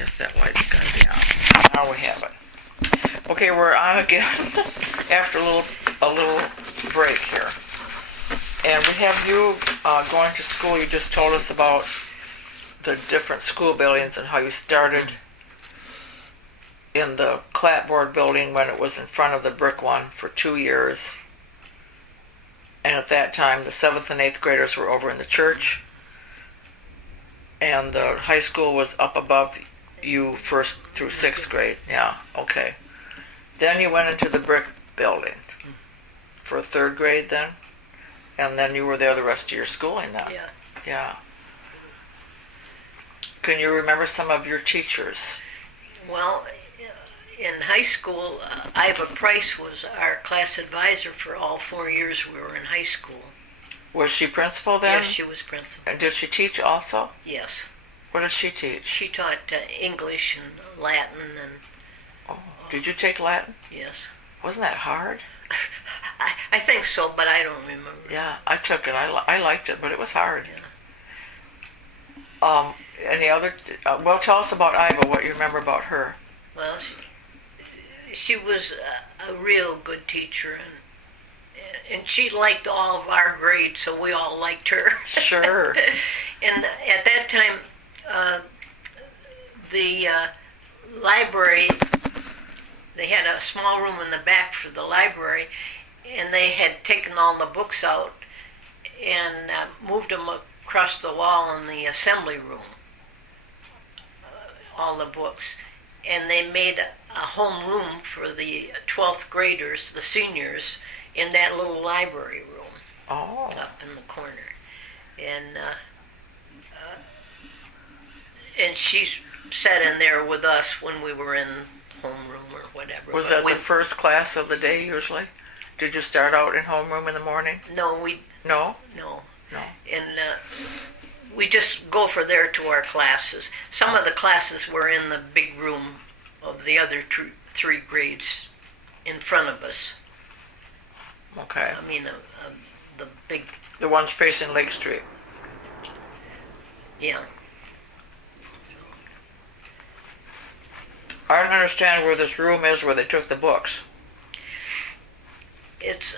Yes, that light's going to be on. Now we have it. Okay, we're on again after a little break here. And we have you going to school. You just told us about the different school buildings and how you started in the clapboard building when it was in front of the brick one for 2 years. And at that time, the 7th and 8th graders were over in the church. And the high school was up above you 1st through 6th grade. Yeah, okay. Then you went into the brick building for 3rd grade then? And then you were there the rest of your schooling then? Yeah. Yeah. Can you remember some of your teachers? Well, in high school, Iva Price was our class advisor for all 4 years we were in high school. Was she principal then? Yes, she was principal. And did she teach also? Yes. What did she teach? She taught English and Latin and... Oh, did you take Latin? Yes. Wasn't that hard? I think so, but I don't remember. Yeah, I took it. I liked it, but it was hard. Yeah. Any other... well, tell us about Iva, what you remember about her. Well, she was a real good teacher, and she liked all of our grades, so we all liked her. Sure. And at that time, the library, they had a small room in the back for the library, and they had taken all the books out and moved them across the wall in the assembly room, all the books. And they made a home room for the 12th graders, the seniors, in that little library room. Oh. Up in the corner. And she sat in there with us when we were in homeroom or whatever. Was that the first class of the day usually? Did you start out in homeroom in the morning? No, No? No. No. And we just go for there to our classes. Some of the classes were in the big room of the other 3 grades in front of us. Okay. I mean, the big... The ones facing Lake Street. Yeah. I don't understand where this room is where they took the books. It's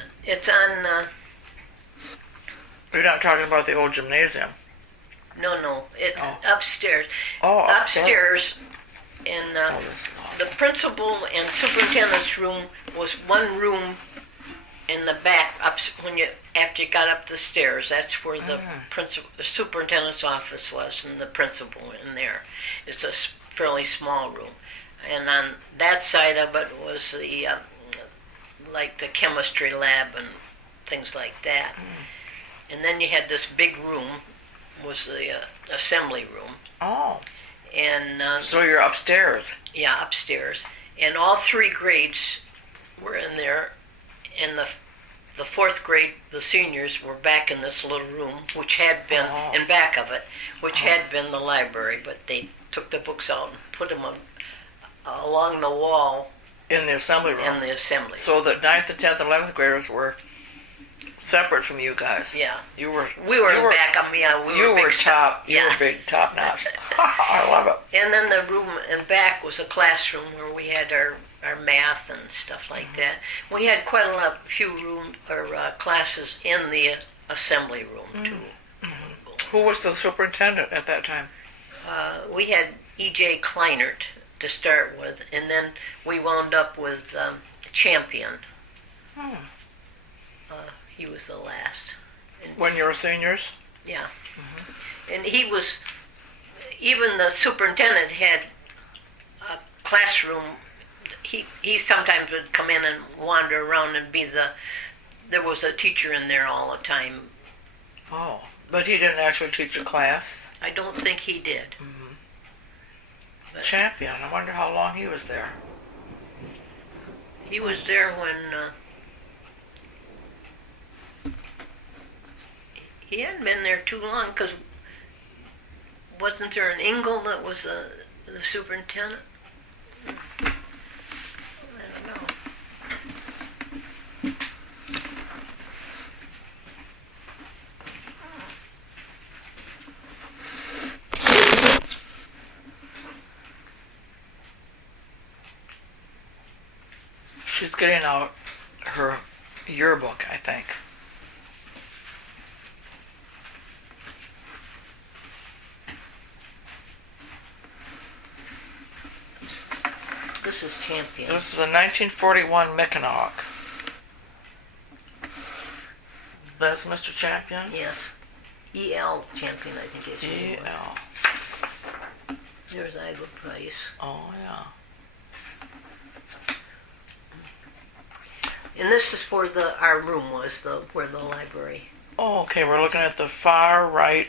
on... You're not talking about the old gymnasium. No, it's upstairs. Oh, upstairs. And the principal and superintendent's room was one room in the back after you got up the stairs. That's where the superintendent's office was, and the principal in there. It's a fairly small room. And on that side of it was the like the chemistry lab and things like that. And then you had this big room, was the assembly room. Oh. And so you're upstairs. Yeah, upstairs. And all 3 grades were in there. And the 4th grade, the seniors, were back in this little room, which had been, in back of it, which had been the library. But they took the books out and put them along the wall. In the assembly room. In the assembly room. So the 9th and 10th and 11th graders were separate from you guys. Yeah. We were back. I mean, you were top. You were big, top notch. I love it. And then the room in back was a classroom where we had our math and stuff like that. We had quite a few classes in the assembly room too. Who was the superintendent at that time? We had E.J. Kleinert to start with, and then we wound up with Champion. He was the last. When you were seniors? Yeah. And he was, even the superintendent had a classroom. He sometimes would come in and wander around and there was a teacher in there all the time. Oh, but he didn't actually teach a class? I don't think he did. Champion, I wonder how long he was there. He was there when... he hadn't been there too long, because wasn't there an Engel that was the superintendent? I don't know. she's getting out her yearbook, I think. This is Champion. This is a 1941 Mickinock. That's Mr. Champion? Yes. E.L. Champion, I think his name was. E.L. There's Ivor Price. Oh, yeah. And this is where our room was, where the library. Oh, okay. We're looking at the far right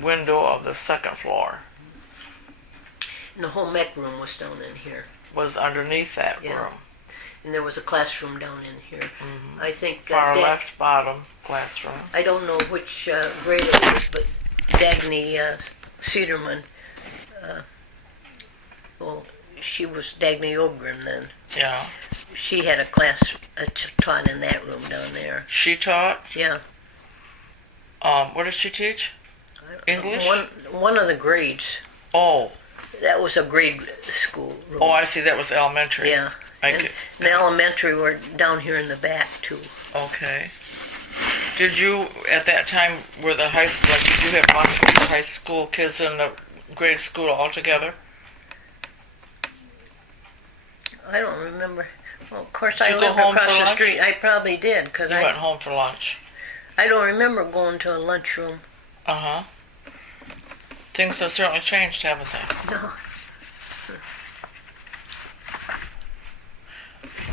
window of the second floor. And the home ec room was down in here. Was underneath that room. And there was a classroom down in here. Mm-hmm. I think... Far left bottom classroom. I don't know which grade it was, but Dagny Cederman, well, she was Dagny Ogren then. Yeah. She had a class taught in that room down there. She taught? Yeah. What did she teach? English? One of the grades. Oh. That was a grade school room. Oh, I see. That was elementary. Yeah. And the elementary were down here in the back, too. Okay. Did you, at that time, were the high school, like, did you have lunch with the high school kids in the grade school all together? I don't remember. Well, of course, I Did you go lived home across for the lunch? street. I probably did, because You went home for lunch. I don't remember going to a lunchroom. Uh-huh. Things have certainly changed, haven't they? No.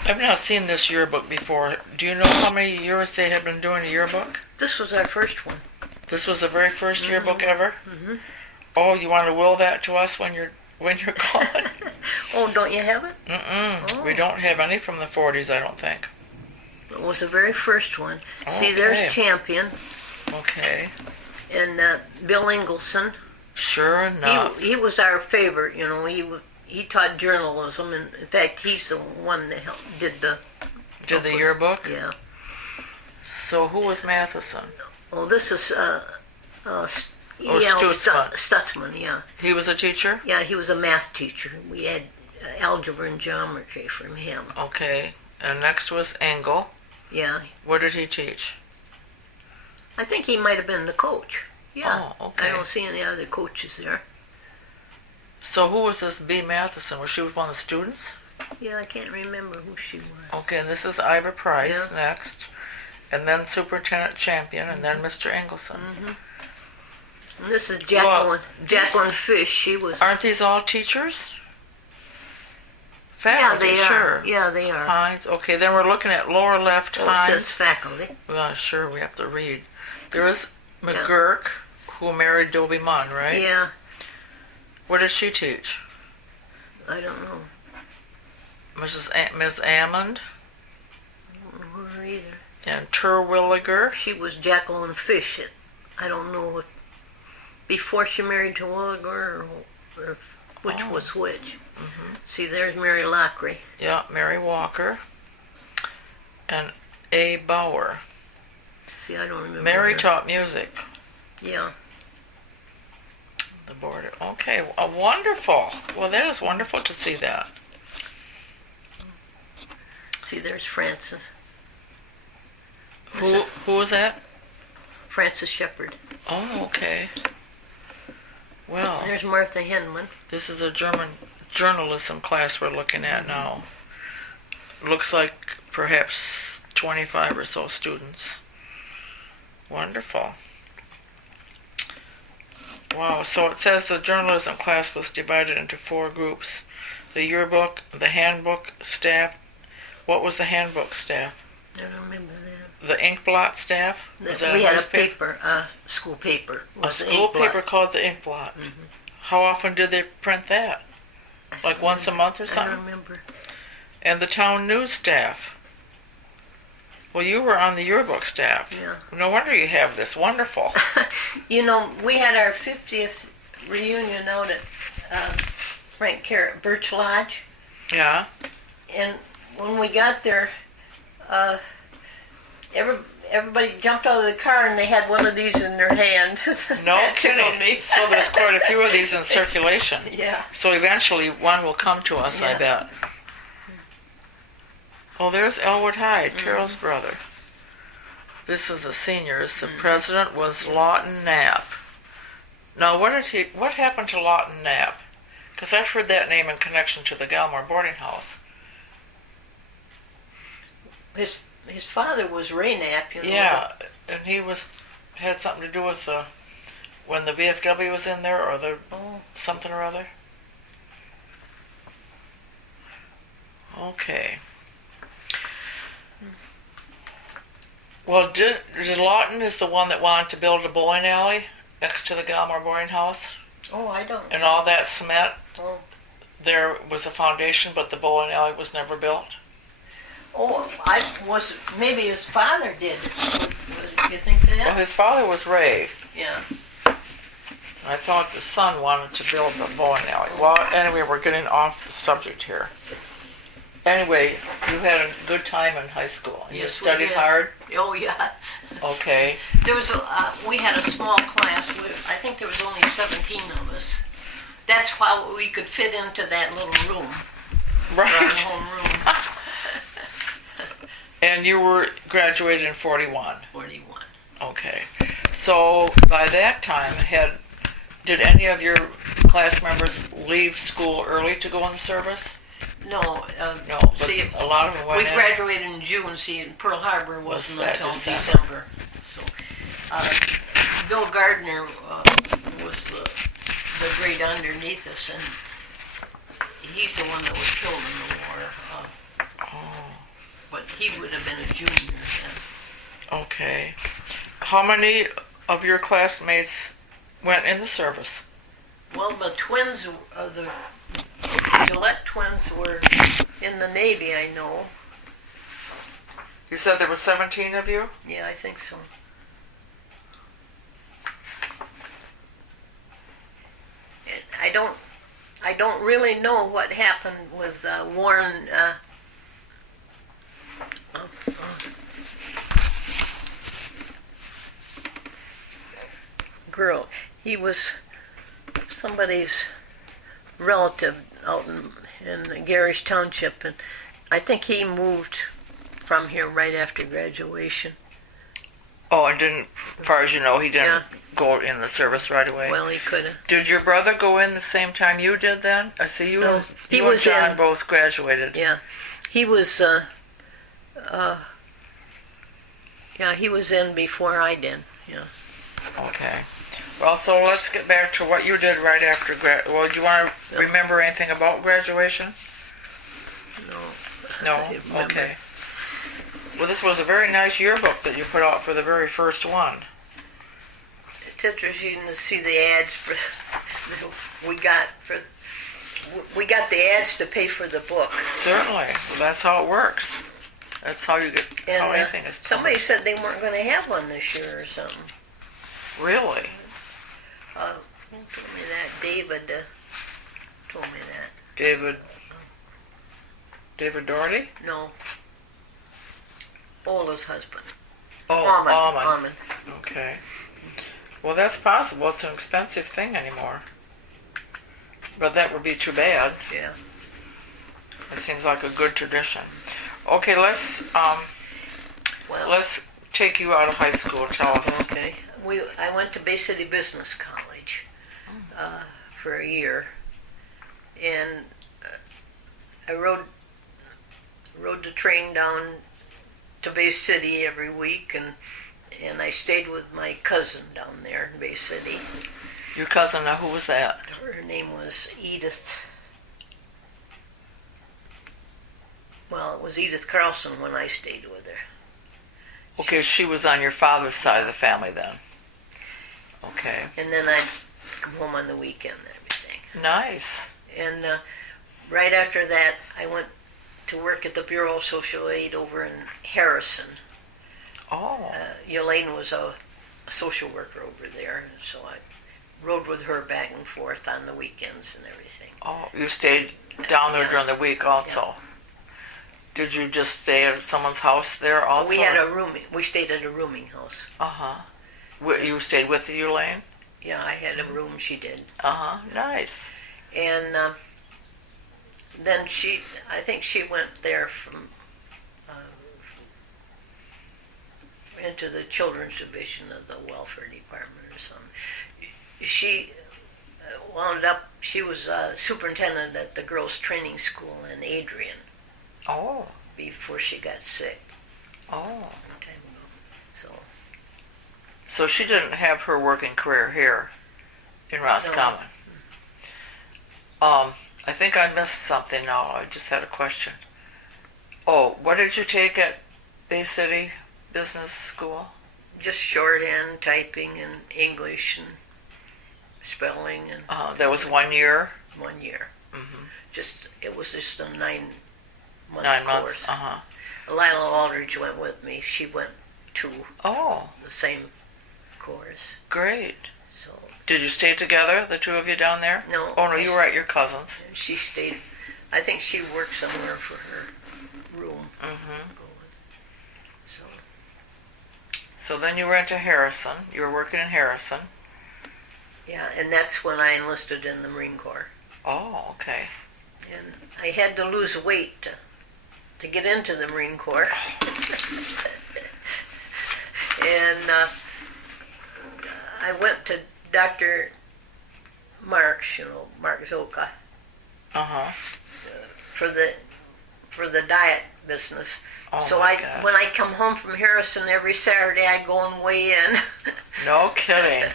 I've not seen this yearbook before. Do you know how many years they have been doing a yearbook? This was our first one. This was the very first yearbook ever? Mm-hmm. Oh, you want to will that to us when you're gone? Oh, don't you have it? Mm-mm. Oh. We don't have any from the 40s, I don't think. It was the very first one. See, Okay. there's Champion Okay. and Bill Ingleson. Sure enough. He was our favorite, you know. He taught journalism, and in fact, he's the one that did the yearbook? Yeah. So who was Matheson? Oh, this is E.L. Stutzman. Stutzman, yeah. He was a teacher? Yeah, he was a math teacher. We had algebra and geometry from him. Okay. And next was Engel. Yeah. What did he teach? I think he might have been the coach. Yeah. Oh, okay. I don't see any other coaches there. So who was this B. Matheson? Was she one of the students? Yeah, I can't remember who she was. Okay, and this is Ivor Price Yeah. next. And then Superintendent Champion, and then Mr. Engelson. Mm-hmm. And this is Jacqueline Fish. She was... Aren't these all teachers? Yeah, Faculty, they sure. are. Yeah, they are. Hines. Okay, then we're looking at lower left, Oh, it Hines. says faculty. Well, sure, we have to read. There is McGurk, who married Dobie Munn, right? Yeah, What did she teach? I don't know. Ms. Ammond I don't know her either. and Terwilliger. She was Jacqueline Fish. I don't know if before she married to Williger or which was which. Mm-hmm. See, there's Mary Lockery. Yeah, Mary Walker and A. Bauer. See, I don't remember. Mary her. taught music. Yeah. The border. Okay, wonderful. Well, that is wonderful to see that. See, there's Frances. Who was that? Frances Shepard. Oh, okay. Well, There's Martha Henman. this is a German journalism class we're looking at now. Looks like perhaps 25 or so students. Wonderful. Wow, so it says the journalism class was divided into 4 groups. The yearbook, the handbook, staff. What was the handbook staff? I don't remember that. The ink blot staff? Was that We had a newspaper? paper, school paper. A was the school ink blot. paper called the ink blot. Mhm. How often did they print that? Like once a month or I don't something? remember. And the town news staff. Well, you were on the yearbook staff. Yeah. No wonder you have this. Wonderful. You know, we had our 50th reunion out at Frank Carrot Birch Lodge, Yeah. and when we got there, everybody jumped out of the car and they had one of these in their hand. No That tickled kidding. me. So there's quite a few of these in circulation. Yeah. So eventually one will come to us, I Yeah. bet. Oh, there's Elwood Hyde, Carol's brother. This is the seniors. The president was Lawton Knapp. Now, what happened to Lawton Knapp? Because I've heard that name in connection to the Galmore boarding house. His father was Ray Knapp, you know. Yeah, and he had something to do with when the VFW was in there, or something or other. Okay. Well, did Lawton is the one that wanted to build a bowling alley next to the Galmore boarding house? Oh, I don't. And all that cement? Oh. There was a foundation, but the bowling alley was never built? Oh, maybe his father did. You think that? Well, his father was Ray. Yeah. I thought the son wanted to build the bowling alley. Well, anyway, we're getting off the subject here. Anyway, you had a good time in high school. You studied hard? Oh, yeah. Okay. There was we had a small class. I think there was only 17 of us. That's how we could fit into that little room. Right. Our homeroom. And you were graduated in 41? 41. Okay. So by that time, did any of your class members leave school early to go in the service? No. No, but a lot of them went we in. graduated in June. See, Pearl Harbor wasn't until December. So, Bill Gardner was the grade underneath us, and he's the one that was killed in the war. But he would have been a junior then. Okay. How many of your classmates went in the service? Well, the twins, the Gillette twins were in the Navy, I know. You said there were 17 of you? Yeah, I think so. I don't really know what happened with Warren. Girl, he was somebody's relative out in Garish Township, and I think he moved from here right after graduation. Oh, and as far as you know, he didn't go in the service right away? Well, he could have. Did your brother go in the same time you did then? I see you, No, you and John both graduated. Yeah, he was, he was in before I did, yeah. Okay. Well, so let's get back to what you did right after Well, do you want to remember anything about graduation? No. No? I don't remember. Okay. Well, this was a very nice yearbook that you put out for the very first one. It's interesting to see the ads we got the ads to pay for the book. Certainly. Well, that's how it works. That's how you get how anything is done. Somebody said they weren't going to have one this year or something. Really? Who told me that? David told me that. David Doherty? No. Ola's husband. Oh, Almond. Okay. Well, that's possible. It's an expensive thing anymore. But that would be too bad. Yeah. It seems like a good tradition. Okay, let's take you out of high school. Tell us. Okay. I went to Bay City Business College for a year, and I rode the train down to Bay City every week, and I stayed with my cousin down there in Bay City. Your cousin, now who was that? Her name was Edith. Well, it was Edith Carlson when I stayed with her. Okay, she was on your father's side of the family then. Okay. And then I'd come home on the weekend and everything. Nice. And right after that, I went to work at the Bureau of Social Aid over in Harrison. Oh. Elaine was a social worker over there, so I rode with her back and forth on the weekends and everything. Oh, you stayed down there during the week also. Yeah. Did you just stay at someone's house there also? We had a rooming. We stayed at a rooming house. Uh-huh. You stayed with Elaine? Yeah, I had a room. She did. Uh-huh. Nice. And then I think she went there from into the children's division of the welfare department or something. She wound up, she was superintendent at the girls' training school in Adrian. Oh. Before she got sick. Oh. A long time ago. So she didn't have her working career here in Roscommon. No. I think I missed something now. I just had a question. Oh, what did you take at Bay City Business School? Just shorthand, typing, and English, and spelling, and. That was 1 year. 1 year. Mm-hmm. It was just a 9-month 9 course. months. Uh-huh. Lila Aldridge went with me. She went to the same course. Great. So. Did you stay together, the two of you down there? No. Oh no, you were at your cousin's. She stayed. I think she worked somewhere for her room. Mm-hmm. So then you went to Harrison. You were working in Harrison. Yeah, and that's when I enlisted in the Marine Corps. Oh, okay. And I had to lose weight to get into the Marine Corps. And I went to Dr. Mark Zoka, for the diet business. Oh so gosh. When I come home from Harrison every Saturday, I go and weigh in. No kidding.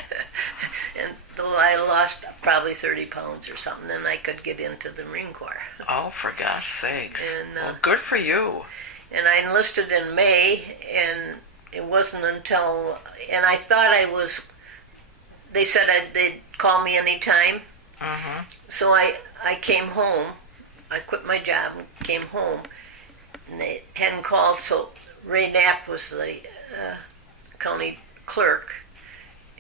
And though I lost probably 30 pounds or something, then I could get into the Marine Corps. Oh, for gosh sakes. And, well, good for you. And I enlisted in May, and it wasn't until, and I thought they said they'd call me anytime. Mm-hmm. So I came home. I quit my job and came home. And they hadn't called, so Ray Knapp was the county clerk,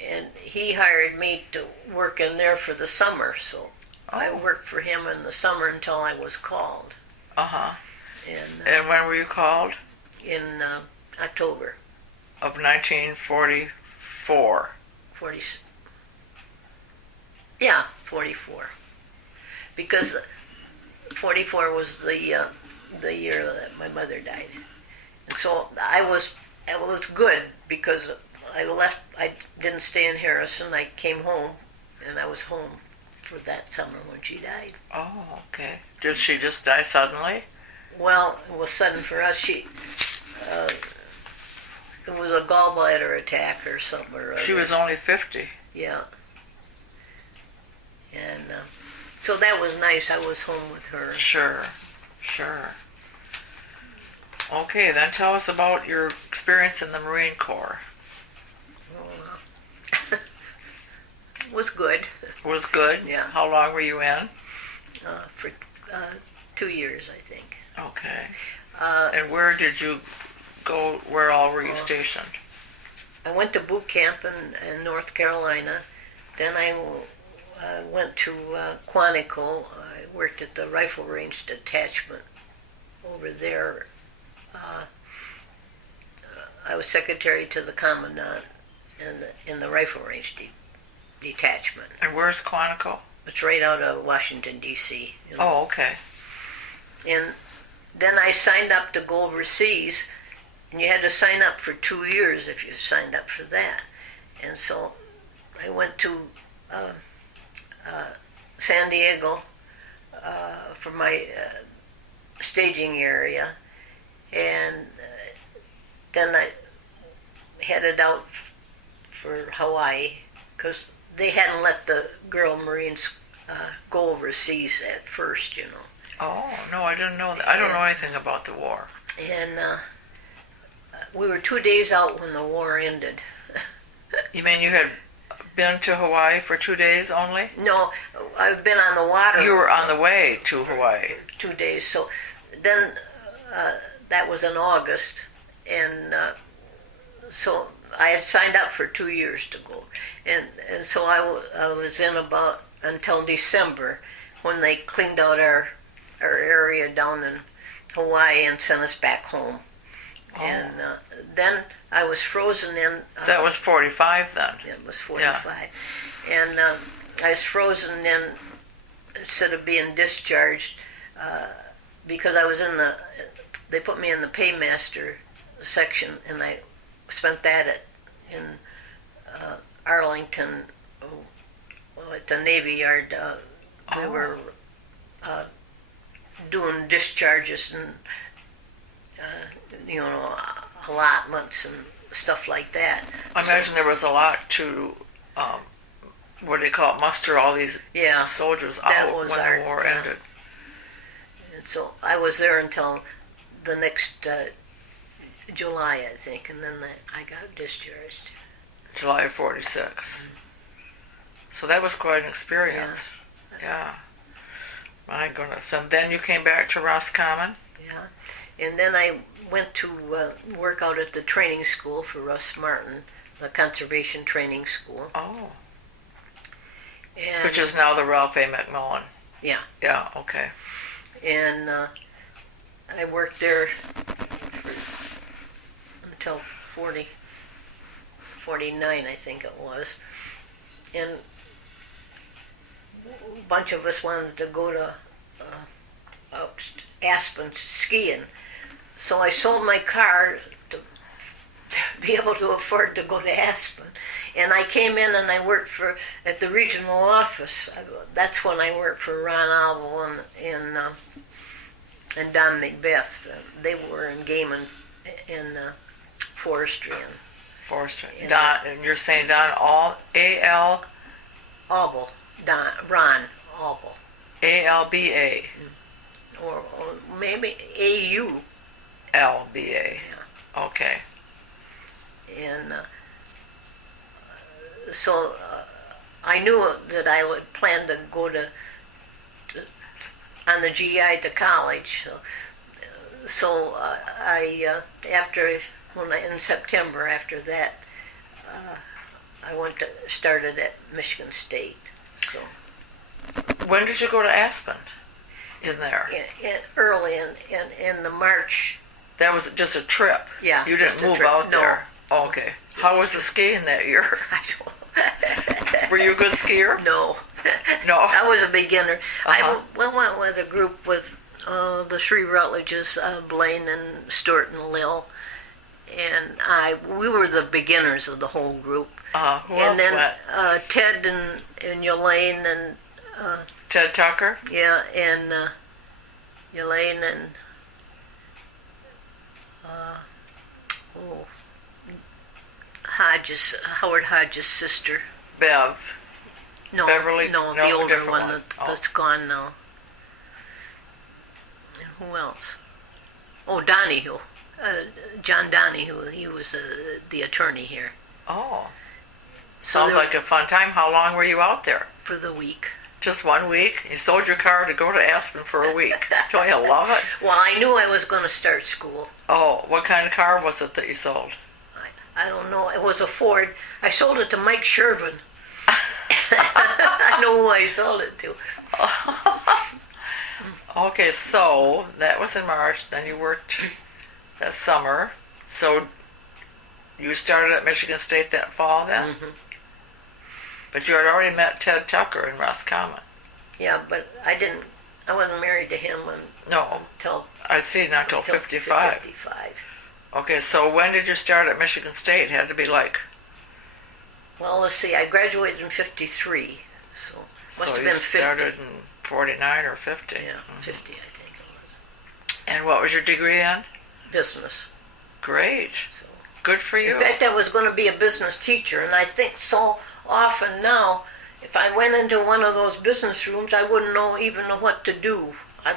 and he hired me to work in there for the summer. So I worked for him in the summer until I was called. Uh-huh. And when were you called? In October. Of 1944. 44. Because 44 was the year that my mother died. And so it was good because I left, I didn't stay in Harrison. I came home, and I was home for that summer when she died. Oh, okay. Did she just die suddenly? Well, it was sudden for us. It was a gallbladder attack or something. She was only 50. Yeah. And so that was nice. I was home with her. Sure. Okay, then tell us about your experience in the Marine Corps. It was good. It was good? Yeah. How long were you in? For 2 years, I think. Okay. And where did you go? Where all were you stationed? I went to boot camp in North Carolina. Then I went to Quantico. I worked at the rifle range detachment over there. I was secretary to the commandant in the rifle range detachment. And where's Quantico? It's right out of Washington, D.C. Oh, okay. And then I signed up to go overseas, and you had to sign up for 2 years if you signed up for that. And so I went to San Diego for my staging area, and then I headed out for Hawaii because they hadn't let the girl Marines go overseas at first, you know. Oh, no, I didn't know that. I don't know anything about the war. And we were 2 days out when the war ended. You mean you had been to Hawaii for 2 days only? No, I've been on the water. You were on the way to Hawaii. 2 days. So then that was in August, and so I had signed up for 2 years to go, and so I was in about until December when they cleaned out our area down in Hawaii and sent us back home. Oh. And then I was frozen in. That was 45 then. Yeah, it was 45. Yeah. And I was frozen in instead of being discharged because I was in they put me in the paymaster section, and I spent that in Arlington, at the Navy Yard. We were doing discharges and allotments and stuff like that. I imagine there was a lot to, what do you call it, muster all these soldiers out when the war ended. And so I was there until the next July, I think, and then I got discharged. July of 46. So that was quite an experience. Yeah. My goodness. And then you came back to Roscommon? Yeah. And then I went to work out at the training school for Russ Martin, the conservation training school. Oh. And which is now the Ralph A. McMillan. Yeah. Yeah, okay. And I worked there until 49, I think it was. And a bunch of us wanted to go to Aspen skiing. So I sold my car to be able to afford to go to Aspen. And I came in and I worked at the regional office. That's when I worked for Ron Alvel and Don Macbeth. They were in game and forestry. Forestry. Don, and you're saying Don A-L? Alvel. Ron Alvel. A-L-B-A. Or maybe A-U. L-B-A. Yeah. Okay. And so I knew that I would plan to go on the GI to college. So I in September after that, I started at Michigan State. So when did you go to Aspen? In there? Early in the March. That was just a trip. Yeah. You didn't move out there. Oh, okay. How was the skiing that year? I don't. Were you a good skier? No. No. I was a beginner. Uh-huh. I went with a group with the three Rutledges, Blaine and Stuart and Lil, and we were the beginners of the whole group. Who else then went? Ted and Elaine and Ted Tucker? Yeah, and Elaine and Howard Hodges' sister. Bev. No, Beverly? No, No, the older different one one. that's gone now. And who else? Oh, Donahue. John Donahue. He was the attorney here. Oh. So Sounds like a fun time. How long were you out there? For the week. Just 1 week? You sold your car to go to Aspen for a week. Don't you love it? Well, I knew I was going to start school. Oh, what kind of car was it that you sold? I don't know. It was a Ford. I sold it to Mike Shervin. I know who I sold it to. Okay, so that was in March. Then you worked that summer. So you started at Michigan State that fall then? Mm-hmm. But you had already met Ted Tucker in Roscommon. Yeah, but I wasn't married to him until I see, not until 55. 55. Okay, so when did you start at Michigan State? It had to be like... Well, let's see. I graduated in 53, so must have been 50. So you started in 49 or 50? Yeah, 50 I think it was. And what was your degree in? Business. Great. So, good for you. In fact, I was going to be a business teacher, and I think so often now, if I went into one of those business rooms, I wouldn't even know what to do. I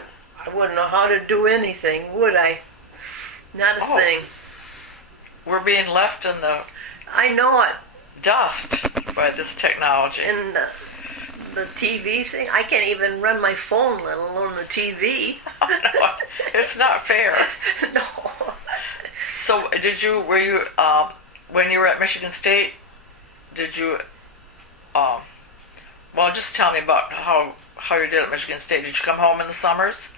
wouldn't know how to do anything, would I? Not a thing. We're being left in the I know it. dust by this technology. And the TV thing, I can't even run my phone, let alone the TV. No, it's not fair. No. So were you, when you were at Michigan State, did you, well, just tell me about how you did at Michigan State. Did you come home in the summers?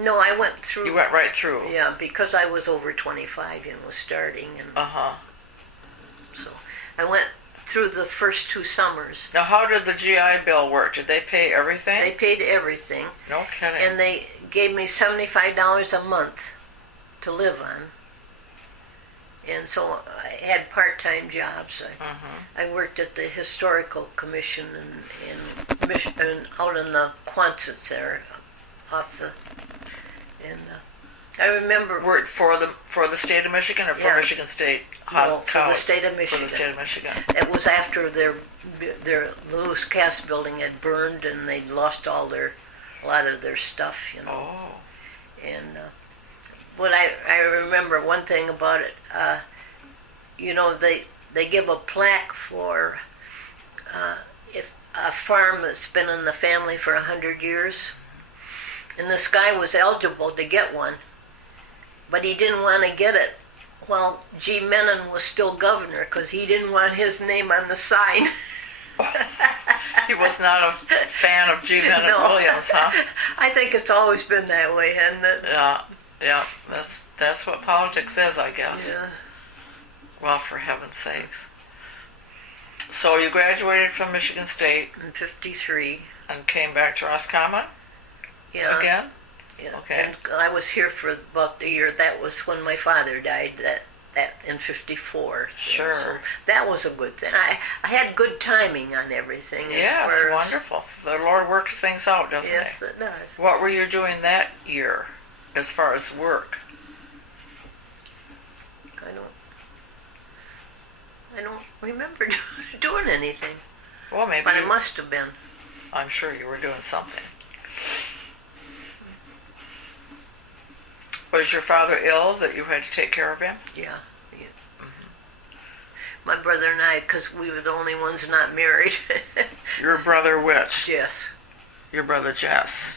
No, I went through. You went right through? Yeah, because I was over 25 and was starting. And so I went through the first 2 summers. Now, how did the GI Bill work? Did they pay everything? They paid everything. No kidding. And they gave me $75 a month to live on. And so I had part-time jobs. Mm-hmm. I worked at the Historical Commission and out in the Quonset there, off the, and I remember. Worked for the state of Michigan or for Yeah. Michigan State? No, for the state of Michigan. For the state of Michigan. It was after the Lewis Cast building had burned and they'd lost a lot of their stuff, you know. Oh. And what I remember one thing about it, you know, they give a plaque for if a farm that's been in the family for 100 years, and this guy was eligible to get one, but he didn't want to get it while G. Menon was still governor because he didn't want his name on the sign. He was not a fan of G. Menon No. Williams, huh? I think it's always been that way, hasn't it? Yeah. That's what politics is, I guess. Yeah. Well, for heaven's sakes. So you graduated from Michigan State In 53. and came back to Roscommon Yeah. again? Yeah. Okay. And I was here for about a year. That was when my father died. That in 54. Sure. So that was a good thing. I had good timing on everything. Yes, as far as, wonderful. The Lord works things out, doesn't Yes, he? it does. What were you doing that year as far as work? I don't remember doing anything, Well, maybe but you, it must have been. I'm sure you were doing something. Was your father ill that you had to take care of him? Yeah. My brother and I, because we were the only ones not married. Your brother which? Yes. Your brother Jess.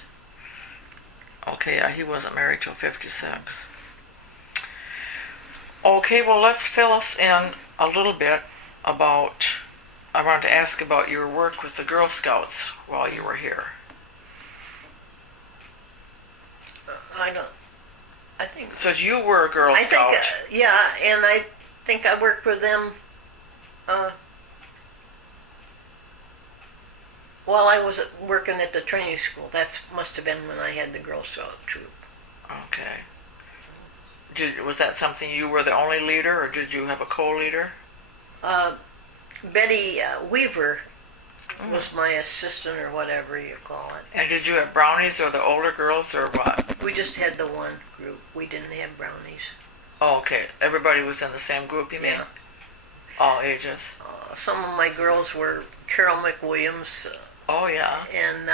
Okay, yeah, he wasn't married till 56. Okay, well, let's fill us in a little bit about, I wanted to ask about your work with the Girl Scouts while you were here. I think. So you were a Girl Scout. I think, yeah, and I think I worked with them while I was working at the training school. That must have been when I had the Girl Scout troop. Okay. Was that something you were the only leader, or did you have a co-leader? Betty Weaver was my assistant, or whatever you call it. And did you have brownies, or the older girls, or what? We just had the one group. We didn't have brownies. Oh, okay. Everybody was in the same group, you mean? Yeah. All ages? Some of my girls were Carol McWilliams Oh, yeah. and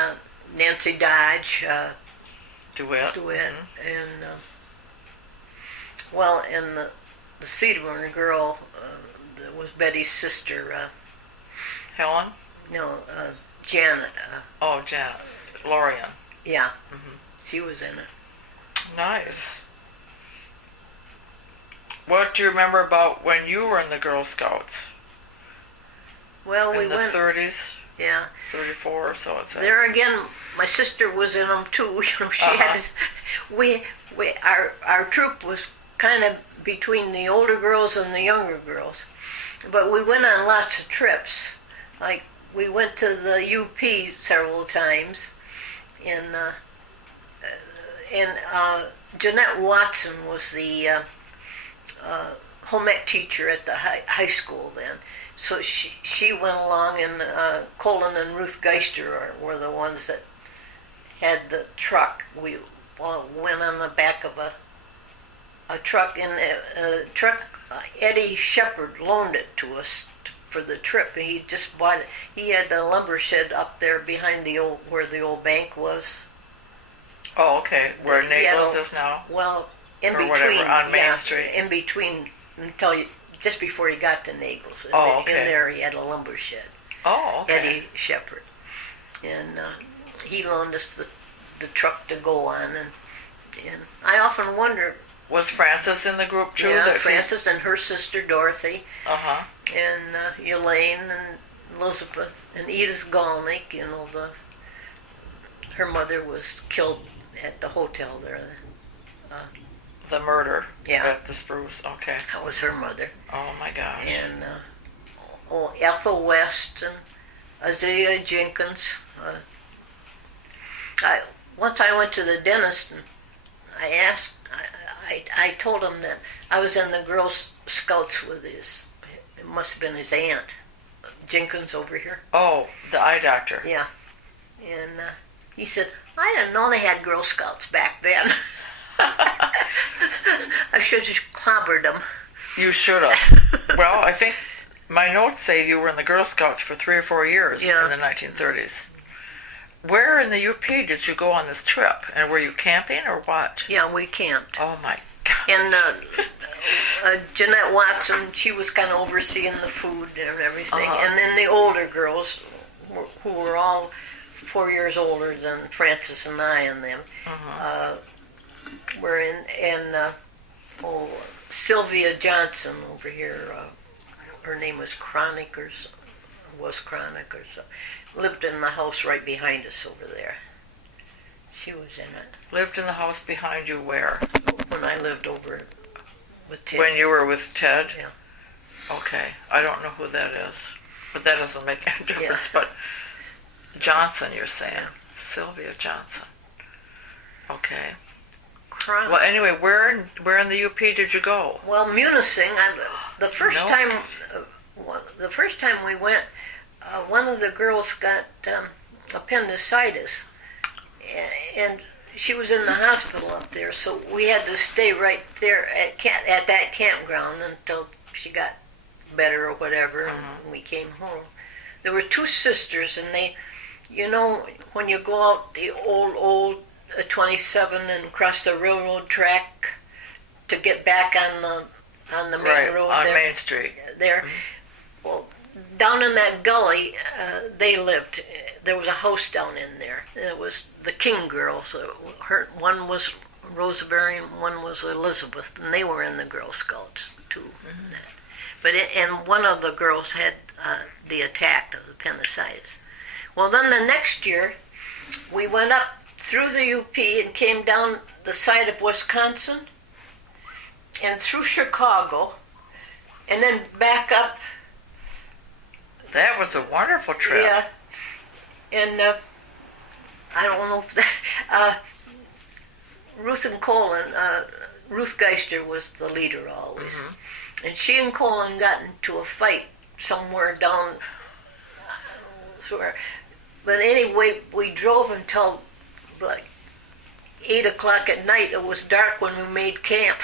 Nancy Dodge, DeWitt. DeWitt, and and the Cedarburn girl that was Betty's sister. Helen? No, Janet. Oh, Janet. Lorian. Yeah, Mm-hmm. she was in it. Nice. What do you remember about when you were in the Girl Scouts? Well, we in the went. 30s? Yeah. 34 or so, it says. There again, my sister was in them too. You know, she Uh-huh. had. Our troop was kind of between the older girls and the younger girls, but we went on lots of trips. Like we went to the UP several times, and Jeanette Watson was the home ec teacher at the high school then. So she went along, and Colin and Ruth Geister were the ones that had the truck. We went on the back of a truck, and Eddie Shepard loaned it to us for the trip. He just bought it. He had the lumber shed up there behind where the old bank was. Oh, okay. Where Yeah, Naples is now? Well, in Or between, whatever, on Main Street. in between just before you got to Naples. Oh, okay. In there, he had a lumber shed. Oh, okay. Eddie Shepard, and he loaned us the truck to go on, and I often wonder. Was Frances in the group too? Yeah, Frances and her sister Dorothy, Uh-huh. and Elaine and Elizabeth and Edith Golnick. You know, her mother was killed at the hotel there. The murder Yeah. at the Spruce. Okay. That was her mother. Oh, my gosh. And Ethel West and Isaiah Jenkins. Once I went to the dentist, and I I told him that I was in the Girl Scouts with it must have been his aunt, Jenkins over here. Oh, the eye doctor. Yeah. And he said, I didn't know they had Girl Scouts back then. I should have just clobbered them. You should have. Well, I think my notes say you were in the Girl Scouts for 3 or 4 years in the 1930s. Where in the UP did you go on this trip? And were you camping or what? Yeah, we camped. Oh my God. And Jeanette Watson, she was kind of overseeing the food and everything. And then the older girls, who were all 4 years older than Frances and I and them, were in. And Sylvia Johnson over here, her name was Chronic or so, lived in the house right behind us over there. She was in it. Lived in the house behind you where? When I lived over with Ted. When you were with Ted? Yeah. Okay. I don't know who that is. But that doesn't make any difference. But Johnson, you're saying. Yeah. Sylvia Johnson. Okay. Chronic. Well, anyway, where in the UP did you go? Well, Munising. The first time we went, one of the girls got appendicitis, and she was in the hospital up there. So we had to stay right there at that campground until she got better or whatever, and we came home. There were 2 sisters, and they, when you go out the old 27 and cross the railroad track to get back on the main road on there, Main Street. There, well, down in that gully, they lived. There was a house down in there. It was the King girls. One was Rosemary and one was Elizabeth, and they were in the Girl Scouts too. And one of the girls had the attack of appendicitis. Well, then the next year, we went up through the UP and came down the side of Wisconsin and through Chicago and then back up. That was a wonderful trip. Yeah. And I don't know if that... Ruth and Colin, Ruth Geister was the leader always. And she and Colin got into a fight somewhere down... But anyway, we drove until like 8 o'clock at night. It was dark when we made camp.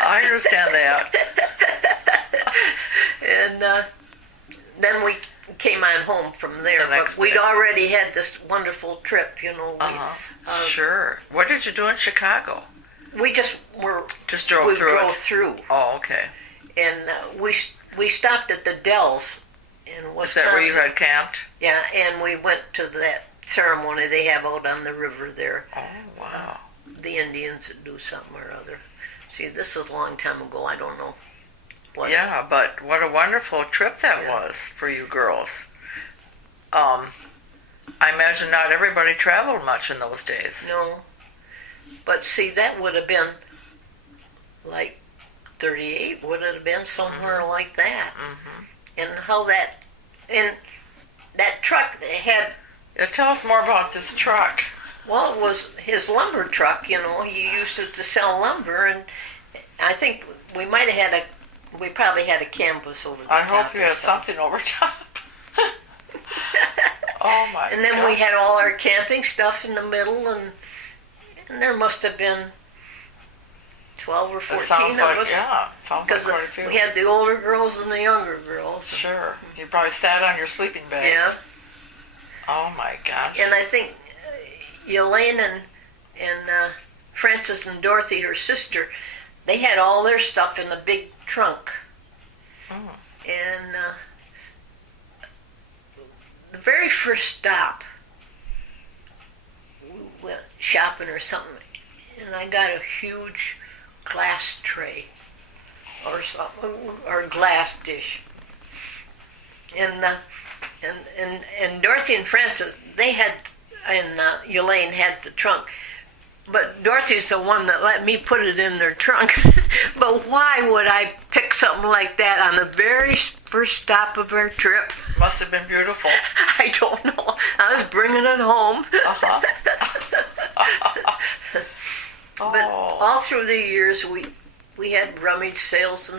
I understand that. And then we came on home from there. But we'd already had this wonderful trip, Sure. What did you do in Chicago? We drove through. Oh, okay. And we stopped at the Dells in Wisconsin. Is that where you had camped? Yeah, and we went to that ceremony they have out on the river there. Oh, wow. The Indians that do something or other. See, this is a long time ago. I don't know. But what a wonderful trip that was for you girls. I imagine not everybody traveled much in those days. No. But see, that would have been like 38, would it have been somewhere like that? And how that truck had... Tell us more about this truck. Well, it was his lumber truck, He used it to sell lumber, and I think we probably had a canvas over the top. I hope you had something over top. Oh my! And then we had all our camping stuff in the middle, and there must have been 12 or 14 of us. Yeah, sounds like quite a few. We had the older girls and the younger girls. Sure. You probably sat on your sleeping bags. Yeah. Oh my gosh. And I think Elaine and Frances and Dorothy, her sister, they had all their stuff in a big trunk. And the very first stop, we went shopping or something, and I got a huge glass tray or something, or glass dish. And Dorothy and Frances, they had, and Elaine had the trunk. But Dorothy's the one that let me put it in their trunk. But why would I pick something like that on the very first stop of our trip? Must have been beautiful. I don't know. I was bringing it home. But Oh, all through the years, we had rummage sales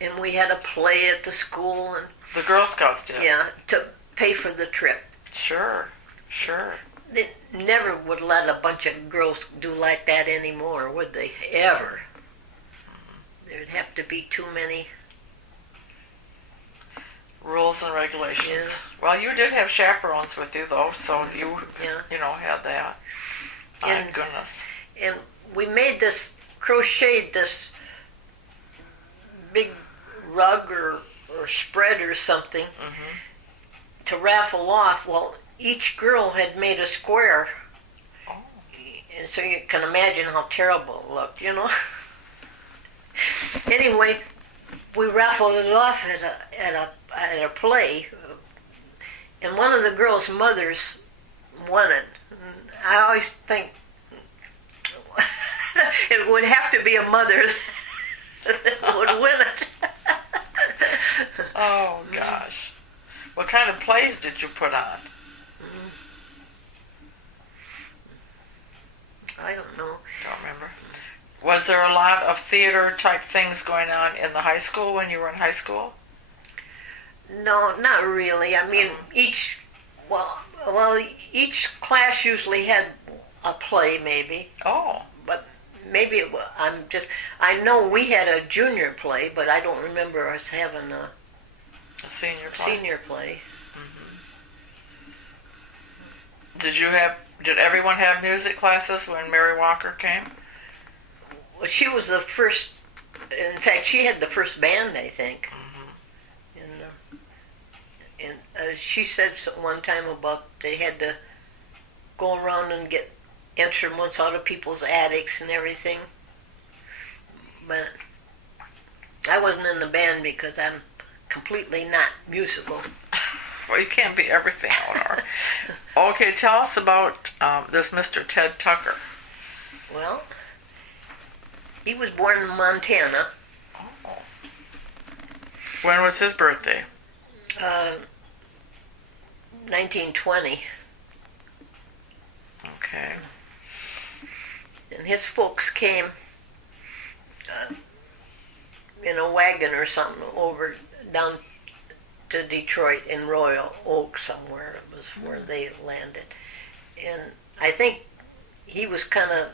and we had a play at the school and the Girl Scouts did. yeah, to pay for the trip. Sure, sure. They never would let a bunch of girls do like that anymore, would they? Ever. There'd have to be too many. Rules and regulations. Yeah. Well, you did have chaperones with you, though, so you, Yeah. had that. My And- goodness. And we made crocheted this big rug or spread or something to raffle off. Well, each girl had made a square. Oh. And so you can imagine how terrible it looked, Anyway, we raffled it off at a play, and one of the girls' mothers won it. I always think it would have to be a mother that would win it. Oh, gosh. What kind of plays did you put on? I don't know. Don't remember. Was there a lot of theater type things going on in the high school when you were in high school? No, not really. I mean, each class usually had a play, maybe. Oh, But maybe I know we had a junior play, but I don't remember us having a a senior play. senior play. Did everyone have music classes when Mary Walker came? Well, she was the first. In fact, she had the first band, I think. And she said one time about they had to go around and get instruments out of people's attics and everything. But I wasn't in the band because I'm completely not musical. Well, you can't be everything, Eleanor. Okay, tell us about this Mr. Ted Tucker. Well, he was born in Montana. Oh. When was his birthday? 1920. Okay. And his folks came in a wagon or something over down to Detroit in Royal Oak somewhere. It was where they landed. And I think he was kind of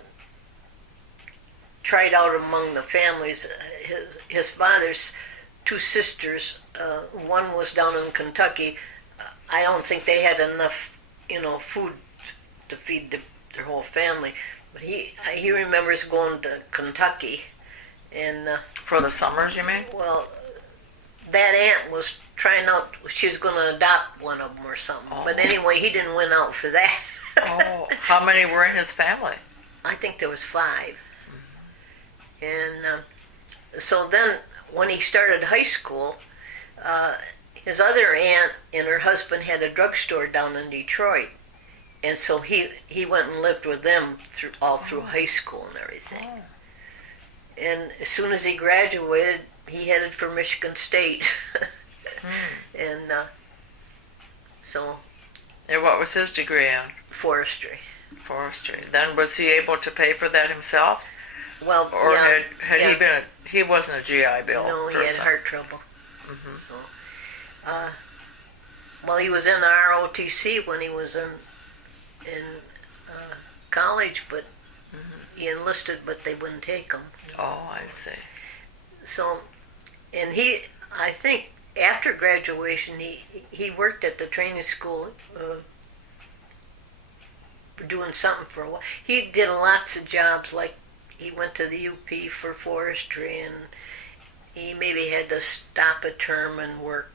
tried out among the families. His father's two sisters, one was down in Kentucky. I don't think they had enough, food to feed their whole family. But he remembers going to Kentucky, and For the summers, you mean? well, that aunt was trying out. She was going to adopt one of them or something. Oh. But anyway, he didn't win out for that. Oh, how many were in his family? I think there was 5. And so then, when he started high school, his other aunt and her husband had a drugstore down in Detroit. And so he went and lived with them all through high school and everything. Oh. And as soon as he graduated, he headed for Michigan State. And so And what was his degree in? forestry. Forestry. Then was he able to pay for that himself? Well, Or yeah, had yeah. he been he wasn't a GI Bill No, he person? had heart trouble. Mm-hmm. So, well, he was in the ROTC when he was in college, but he enlisted, but they wouldn't take him. Oh, I see. So, and I think after graduation, he worked at the training school doing something for a while. He did lots of jobs, like he went to the UP for forestry, and he maybe had to stop a term and work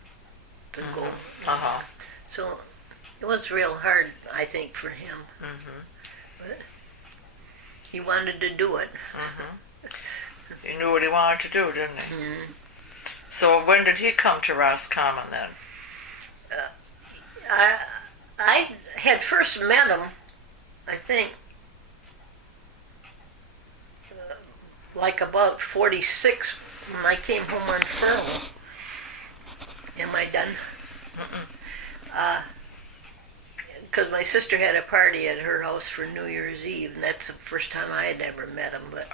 to go. Uh-huh. So it was real hard, I think, for him. But he wanted to do it. He knew what he wanted to do, didn't he? So when did he come to Roscommon then? I had first met him, I think, like about 46 when I came home on furlough. Am I done? because my sister had a party at her house for New Year's Eve, and that's the first time I had ever met him. But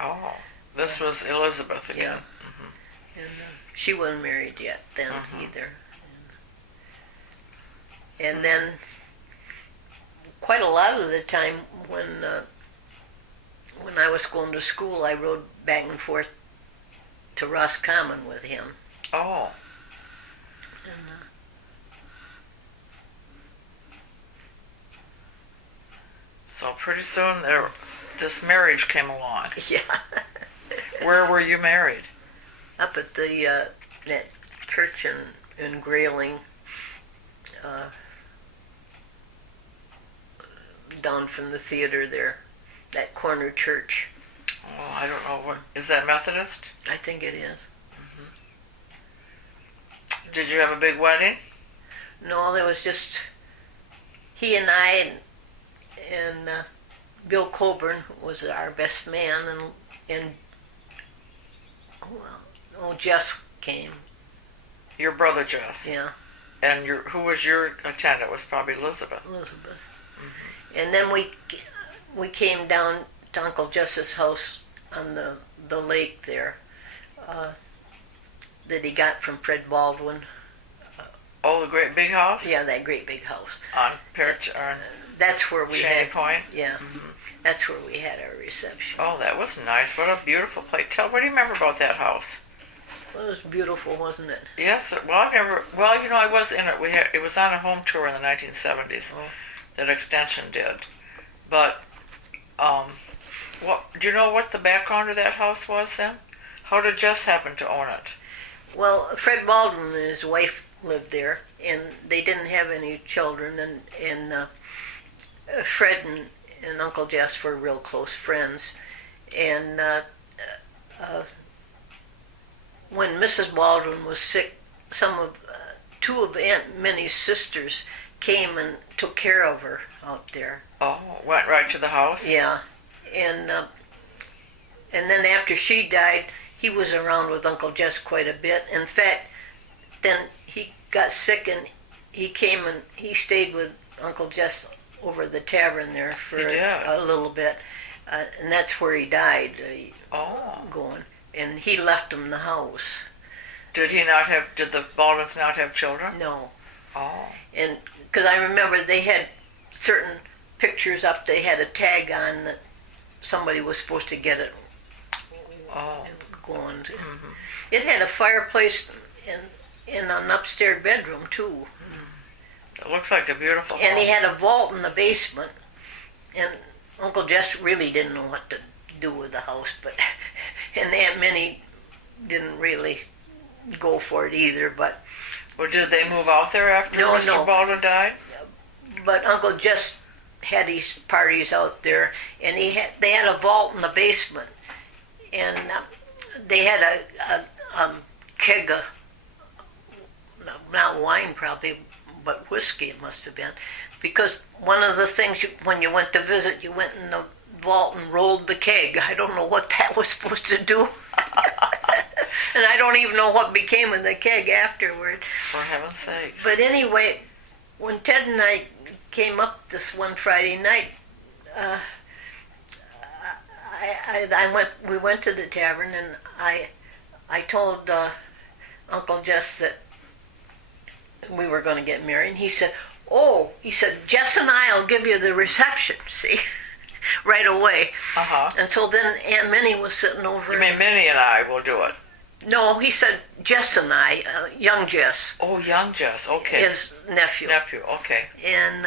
this was Elizabeth again. yeah, and she wasn't married yet then either. And then, quite a lot of the time when I was going to school, I rode back and forth to Roscommon with him. Oh. And, so pretty soon this marriage came along. yeah. Where were you married? Up at the that church in Grayling, down from the theater there, that corner church. Oh, I don't know. Is that Methodist? I think it is. Did you have a big wedding? No, there was just he and I and Bill Coburn was our best man, and Jess came. Your brother Jess. Yeah. And who was your attendant? It was probably Elizabeth. Elizabeth. And then we came down to Uncle Jess's house on the lake there that he got from Fred Baldwin. Oh, the great big house? Yeah, that great big house. On that's where we Shaney had Point? Yeah, that's where we had our reception. Oh, that was nice. What a beautiful place. What do you remember about that house? Well, it was beautiful, wasn't it? Yes. Well, I was in it. It was on a home tour in the 1970s. Oh. That Extension did. But, do you know what the background of that house was then? How did Jess happen to own it? Well, Fred Baldwin and his wife lived there, and they didn't have any children, and Fred and Uncle Jess were real close friends. And when Mrs. Baldwin was sick, two of Aunt Minnie's sisters came and took care of her out there. Oh, went right to the house? Yeah, and then after she died, he was around with Uncle Jess quite a bit. In fact, then he got sick and he came and he stayed with Uncle Jess over at the tavern there for a little bit, and that's where he died. Going, and he left him the house. Did the Baldwins not have children? No. Oh. And because I remember they had certain pictures up, they had a tag on that somebody was supposed to get it going. Mm-hmm. It had a fireplace in an upstairs bedroom too. It looks like a beautiful home. And he had a vault in the basement. And Uncle Jess really didn't know what to do with the house, and Aunt Minnie didn't really go for it either. But did they move out there after Mr. Baldwin died? But Uncle Jess had these parties out there, and they had a vault in the basement, and they had a keg of, not wine probably, but whiskey it must have been, because one of the things when you went to visit, you went in the vault and rolled the keg. I don't know what that was supposed to do. And I don't even know what became of the keg afterward. For heaven's sake. But anyway, when Ted and I came up this one Friday night, we went to the tavern, and I told Uncle Jess that we were going to get married. And he said, Jess and I'll give you the reception, see, right away. Uh-huh. And so then Aunt Minnie was sitting over. You mean Minnie and I will do it? No, he said Jess and I, young Jess. Oh, young Jess, okay. His nephew. Okay. And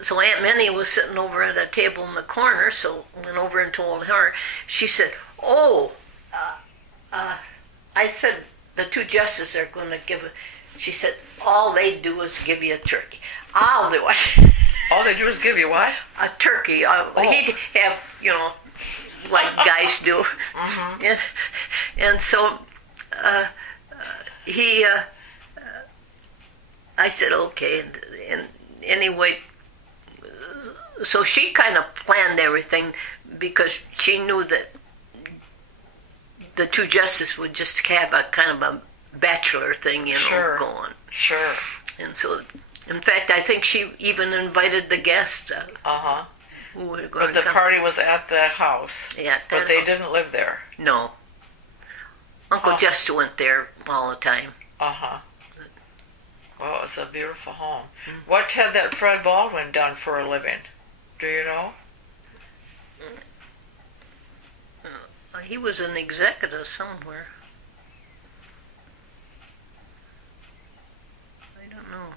so Aunt Minnie was sitting over at a table in the corner, so I went over and told her. She said, I said, the two Jesses are going to give it. She said, all they do is give you a turkey. I'll do it. All they do is give you what? A turkey. He'd have, like guys do. Mm-hmm. And so I said, okay. And anyway, so she kind of planned everything because she knew that the two Justices would just have a kind of a bachelor thing, Sure. going. Sure. And so In fact, I think she even invited the guests Uh-huh. who were going But to the come. party was at that house. Yeah, But they didn't live there. No. Uncle Oh. just went there all the time. Uh-huh. Well, it's a beautiful home. What had that Fred Baldwin done for a living? Do you know? He was an executive somewhere. I don't know.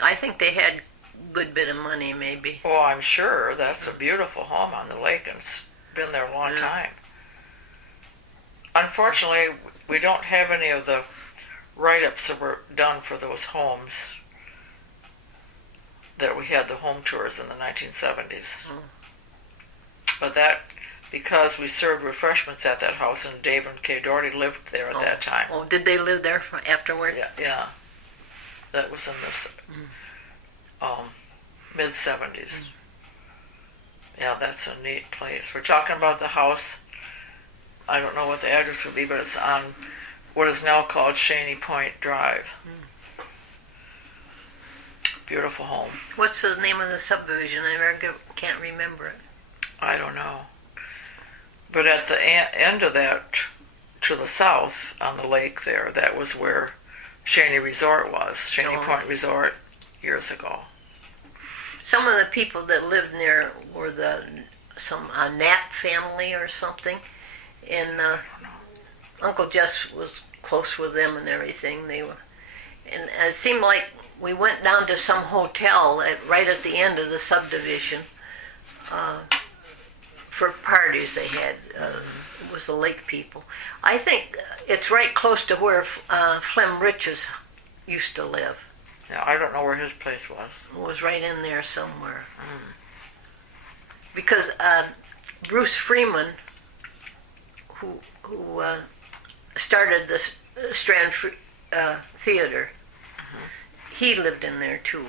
I think they had good bit of money, maybe. Oh, I'm sure. That's a beautiful home on the lake and it's been there a long time. Unfortunately, we don't have any of the write-ups that were done for those homes that we had the home tours in the 1970s. But that, because we served refreshments at that house and Dave and Kay Doherty lived there at that time. Oh, did they live there afterward? Yeah. That was in the mid-70s. Yeah, that's a neat place. We're talking about the house. I don't know what the address would be, but it's on what is now called Shaney Point Drive. Beautiful home. What's the name of the subdivision? I can't remember it. I don't know. But at the end of that, to the south on the lake there, that was where Shaney Resort was. Shaney Point Resort years ago. Some of the people that lived near were some Knapp family or something, and Uncle Jess was close with them and everything. And it seemed like we went down to some hotel right at the end of the subdivision for parties they had. It was the lake people. I think it's right close to where Flem Riches used to live. Yeah, I don't know where his place was. It was right in there somewhere. Because Bruce Freeman, who started the Strand Theater, he lived in there too.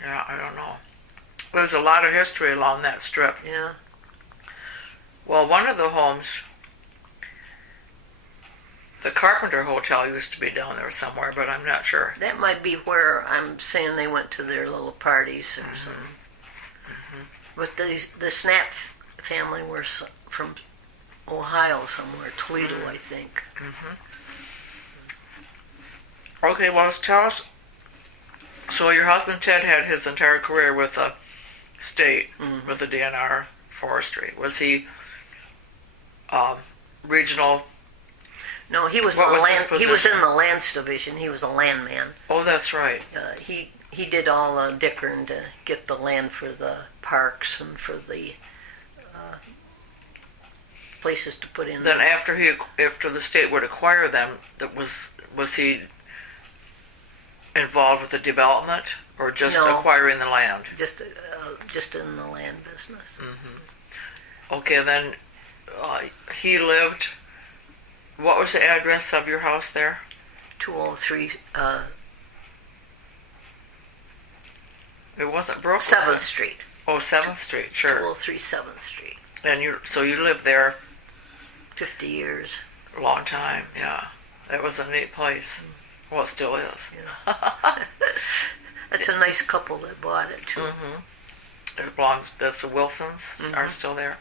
Yeah, I don't know. There's a lot of history along that strip. Yeah. Well, one of the homes, the Carpenter Hotel used to be down there somewhere, but I'm not sure. That might be where I'm saying they went to their little parties or something. But the Snap family were from Ohio somewhere, Toledo, I think. Okay, well, tell us. So your husband Ted had his entire career with the state, with the DNR forestry. Was he regional? No, he was He was in the lands division. He was a landman. Oh, that's right. He did all dickering to get the land for the parks and for the places to put in. Then after the state would acquire them, was he involved with the development or just acquiring the land? Just in the land business. Okay, then he lived. What was the address of your house there? 203. It wasn't Brooklyn. 7th Street. Oh, 7th Street, sure. 203 7th Street. And you lived there 50 years. a long time, yeah. That was a neat place. Well, it still is. Yeah. That's a nice couple that bought it too. It belongs. That's the Wilsons are still there.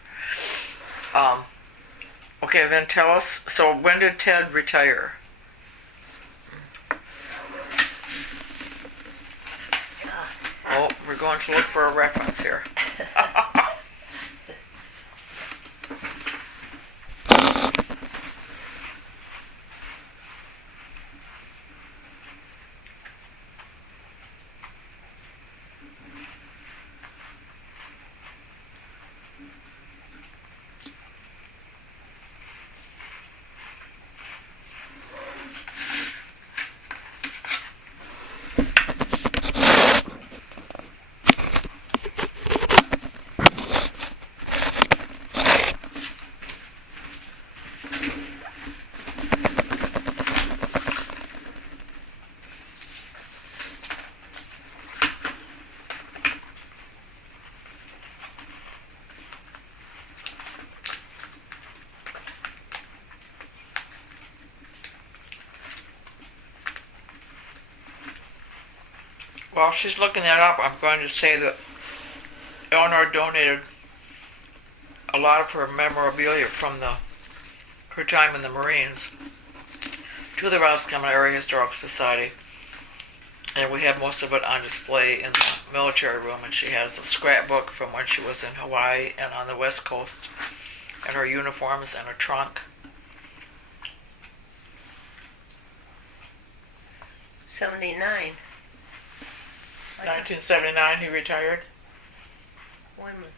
Okay, then tell us. So when did Ted retire? Oh, we're going to look for a reference here. While she's looking that up, I'm going to say that Eleanor donated a lot of her memorabilia from her time in the Marines to the Roscommon Area Historical Society. And we have most of it on display in the military room. And she has a scrapbook from when she was in Hawaii and on the West Coast, and her uniforms and her trunk. 79. 1979, he retired. Wait a minute.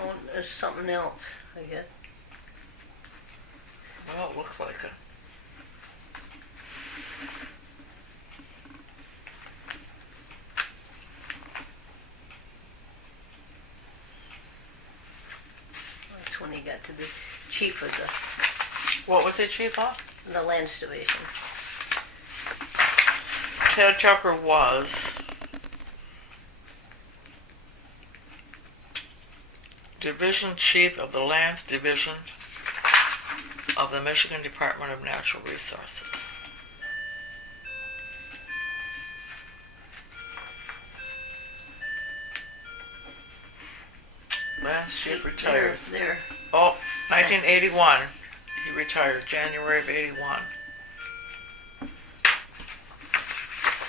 Oh, there's something else, I guess. Well, it looks like it. That's when he got to be chief of What was he chief of? the Lands Division. Ted Tucker was Division Chief of the Lands Division of the Michigan Department of Natural Resources. Lands Chief retired. There. Oh, 1981. He retired, January of 81.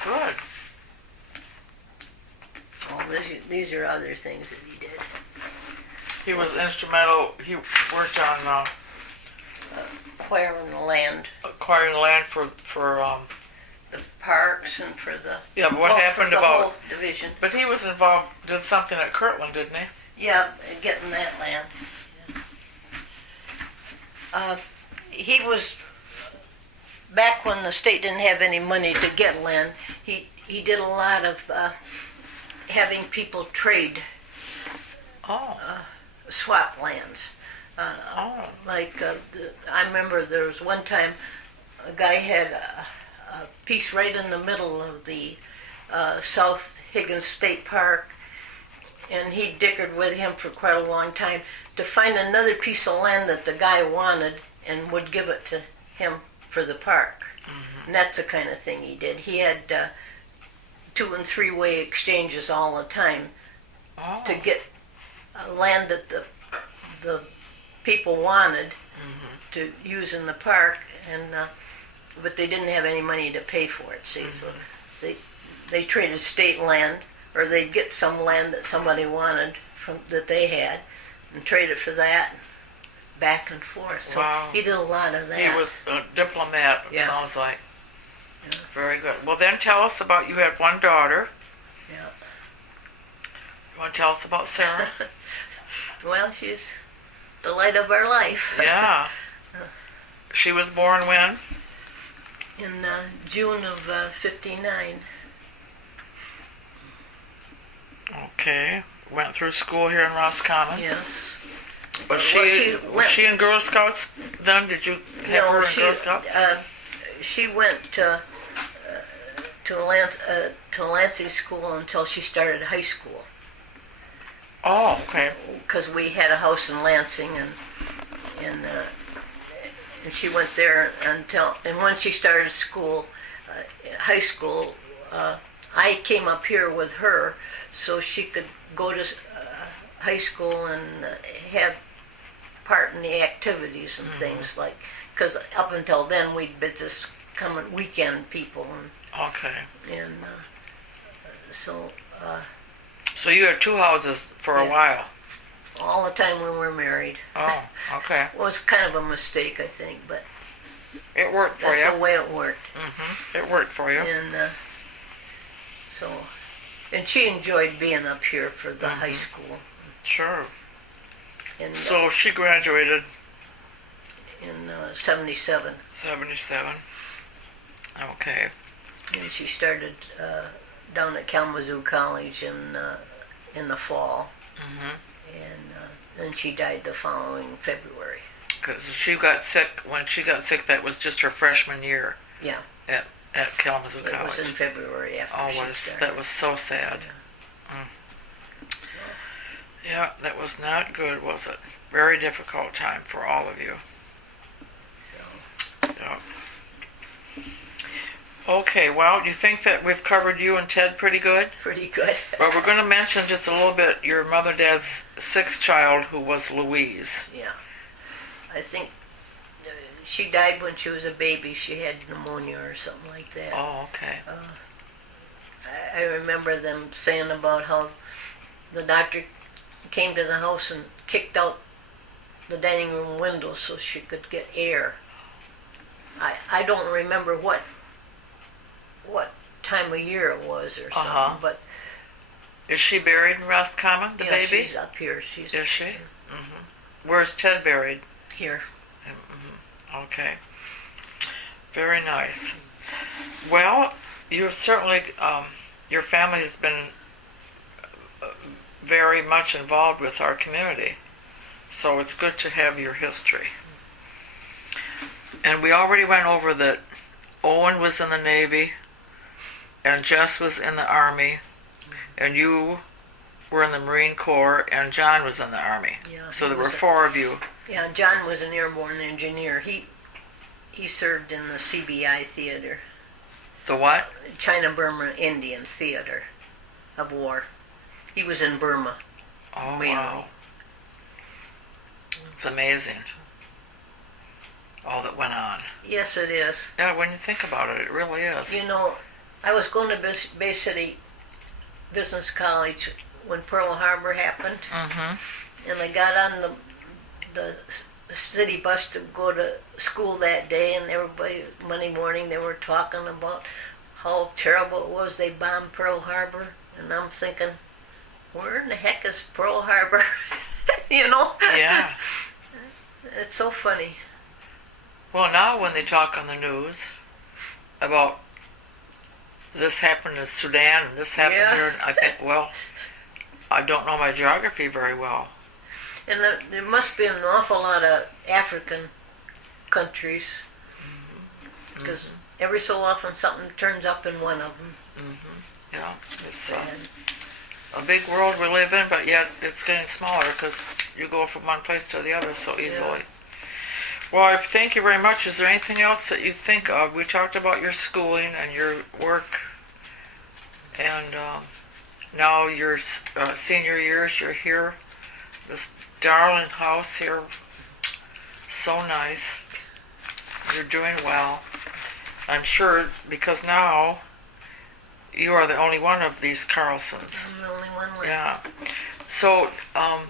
Good. Oh, these are other things that he did. He was instrumental. He worked on Acquiring the land, acquiring land for the parks, and for the yeah. But what happened for the about? whole division. But he was involved. Did something at Kirtland, didn't he? Yeah, getting that land. He was back when the state didn't have any money to get land. He did a lot of having people trade, Oh. swap lands. Oh. Like I remember there was one time a guy had a piece right in the middle of the South Higgins State Park, and he dickered with him for quite a long time to find another piece of land that the guy wanted and would give it to him for the park. Mm-hmm. And that's the kind of thing he did. He had 2- and 3-way exchanges all the time Oh. to get land that the people wanted Mm-hmm. to use in the park, and but they didn't have any money to pay for it. See, so they traded state land, or they'd get some land that somebody wanted from that they had, and trade it for that, back and forth. So Wow. he did a lot of that. He was a diplomat. It Yeah. sounds like. Yeah. Very good. Well, then tell us about. You had one daughter. Yeah. You want to tell us about Sarah? Well, she's the light of our life. Yeah. She was born when? In June of '59. Okay. Went through school here in Roscommon. Yes. Was Well, was she in Girl Scouts then? Did you have her in Girl Scouts? She went to Lansing School until she started high school, Oh, okay. because we had a house in Lansing, and she went there and when she started school, high school, I came up here with her so she could go to high school and have part in the activities and things, like, because up until then we'd been just coming weekend people, Okay. and so So you had two houses for a Yeah. while. all the time we were married. Oh, okay. It was kind of a mistake, I think, but It worked for that's the you. way it worked. Mm-hmm. It worked for you. And and she enjoyed being up here for the high school. Sure. And So she graduated in '77, 77. Okay. and she started down at Kalamazoo College in the fall, Mm-hmm. and then she died the following February. Because she got sick. When she got sick, that was just her freshman year Yeah, at Kalamazoo it College. was in February after Oh, she started. that was so sad. Yeah, that was not good, was it? Very difficult time for all of you. Yeah. Okay, well, you think that we've covered you and Ted pretty good? Pretty good. Well, we're going to mention just a little bit your mother and dad's sixth child, who was Louise. Yeah. I think she died when she was a baby. She had pneumonia or something like that. Oh, okay. I remember them saying about how the doctor came to the house and kicked out the dining room window so she could get air. I don't remember what time of year it was or something, but... Is she buried in Roscommon, the baby? She's up here. Is she? Mm-hmm. Where's Ted buried? Here. Mm-hmm. Okay. Very nice. Well, you've certainly, your family has been very much involved with our community, so it's good to have your history. And we already went over that Owen was in the Navy, and Jess was in the Army, and you were in the Marine Corps, and John was in the Army. Yeah, so there were four of you. Yeah, John was an airborne engineer. He served in the CBI theater. The what? China-Burma Indian Theater of War. He was in Burma. Oh, mainly. Wow. It's amazing. All that went on. Yes, it is. Yeah, when you think about it, it really is. You know, I was going to Bay City Business College when Pearl Harbor happened, and I got on the city bus to go to school that day, and everybody, Monday morning, they were talking about how terrible it was they bombed Pearl Harbor, and I'm thinking, where in the heck is Pearl Harbor? You know? Yeah. It's so funny. Well, now when they talk on the news about this happened in Sudan and this happened here, I think, well, I don't know my geography very well. And there must be an awful lot of African countries, because every so often something turns up in one of them. Yeah, it's a big world we live in, but yet it's getting smaller because you go from one place to the other so easily. Yeah. Well, I thank you very much. Is there anything else that you think of? We talked about your schooling and your work, and now your senior years, you're here. This darling house here, so nice. You're doing well. I'm sure because now you are the only one of these Carlsons. I'm the only one left. Yeah. So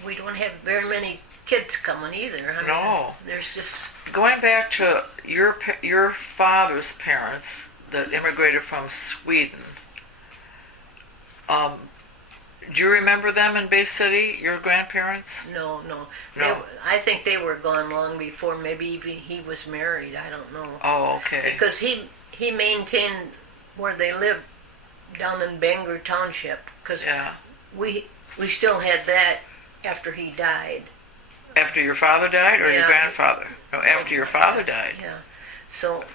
we don't have very many kids coming either. I mean, no. There's just going back to your father's parents that immigrated from Sweden. Do you remember them in Bay City? Your grandparents? No. No. I think they were gone long before. Maybe even he was married. I don't know. Oh, okay. Because he maintained where they lived down in Bangor Township. Because we still had that after he died. After your father died, or your grandfather? No, after your father died. Yeah. So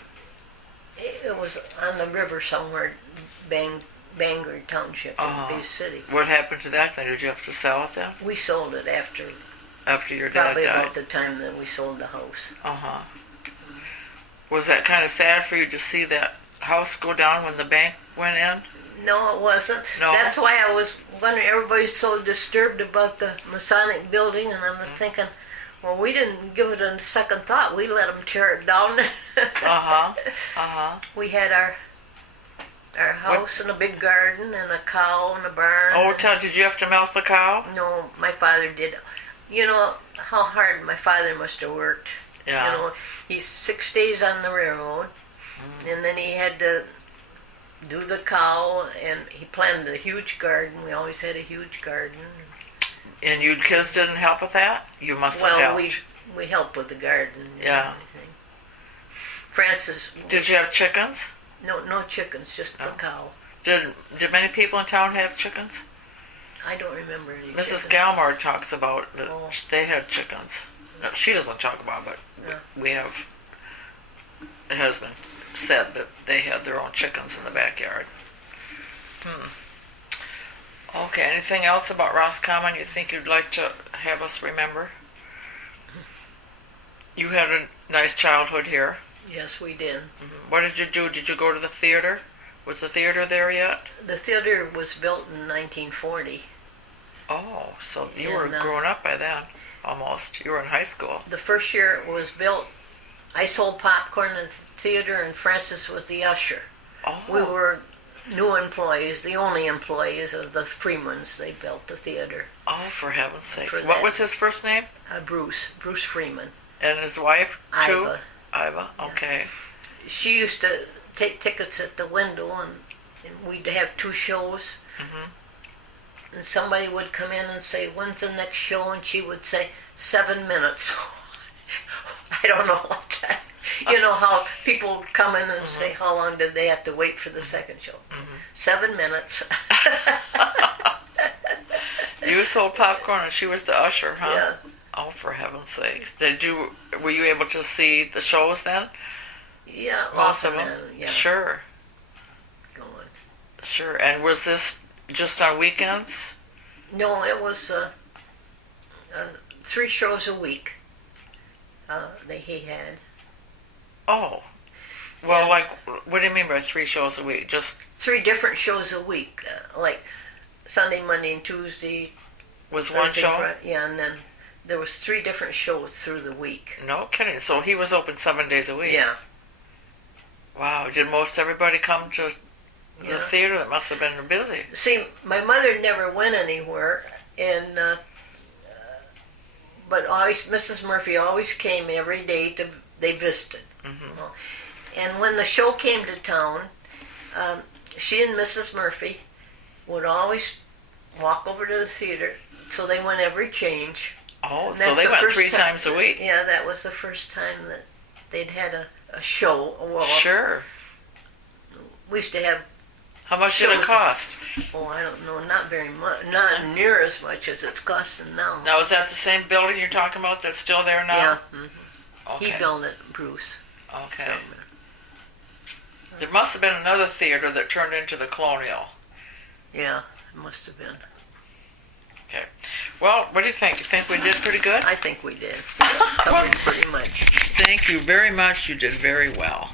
it was on the river somewhere, Bangor Township in Bay City. What happened to that then? Did you have to sell it then? We sold it after your dad probably died? about the time that we sold the house. Was that kind of sad for you to see that house go down when the bank went in? No, it wasn't. No? That's why I was wondering, everybody's so disturbed about the Masonic building, and I'm thinking, well, we didn't give it a second thought. We let them tear it down. We had our house and a big garden and a cow and a barn. Oh, did you have to milk the cow? No, my father did. You know how hard my father must have worked. Yeah. You know, he's 6 days on the railroad, and then he had to do the cow, and he planted a huge garden. We always had a huge garden. And you kids didn't help with that? You must have helped. Well, we helped with the garden. Yeah. And everything. Francis. Did you have chickens? No chickens, just the cow. Did many people in town have chickens? I don't remember any Mrs. chickens. Galmard talks about that they had chickens. No, she doesn't talk about it, but we have. It has been said that they had their own chickens in the backyard. Okay, anything else about Roscommon you think you'd like to have us remember? You had a nice childhood here. Yes, we did. What did you do? Did you go to the theater? Was the theater there yet? The theater was built in 1940. Oh, so you were And, growing up by then, almost. You were in high school. The first year it was built, I sold popcorn in the theater, and Francis was the usher. Oh. We were new employees, the only employees of the Freemans. They built the theater. Oh, for heaven's sake. For What that. was his first name? Bruce Freeman. And his wife, too? Iva. Iva, okay. She used to take tickets at the window, and we'd have 2 shows. And somebody would come in and say, "When's the next show?" And she would say, 7 minutes. I don't know what time. You know how people come in and say, how long did they have to wait for the second show? 7 minutes. You sold popcorn and she was the usher, huh? Yeah. Oh, for heaven's sake. Were you able to see the shows then? Yeah, Most of often, them? yeah. Sure. Going. Sure. And was this just on weekends? No, it was 3 shows a week that he had. Oh. Well, Yeah. like, what do you mean by 3 shows a week? Just 3 different shows a week, like Sunday, Monday, and Tuesday. was one Thursday, show? Friday. Yeah, and then there was 3 different shows through the week. No kidding. So he was open 7 days a week? Yeah. Wow. Did most everybody come to the Yeah. theater? That must have been busy. See, my mother never went anywhere, and but always Mrs. Murphy always came every day they visited. And when the show came to town, she and Mrs. Murphy would always walk over to the theater, so they went every change. Oh, And so that's they the went first 3 time- times a week. Yeah, that was the first time that they'd had a show. Well, Sure. we used to have, How much did it cost? oh, I don't know, not very much, not near as much as it's costing now. Now, is that the same building you're talking about that's still there now? Yeah, Okay. he built it, Bruce. Okay. There must have been another theater that turned into the Colonial. Yeah, it must have been. Okay. Well, what do you think? You think we did pretty good? I think we did. Covered pretty much. Thank you very much. You did very well.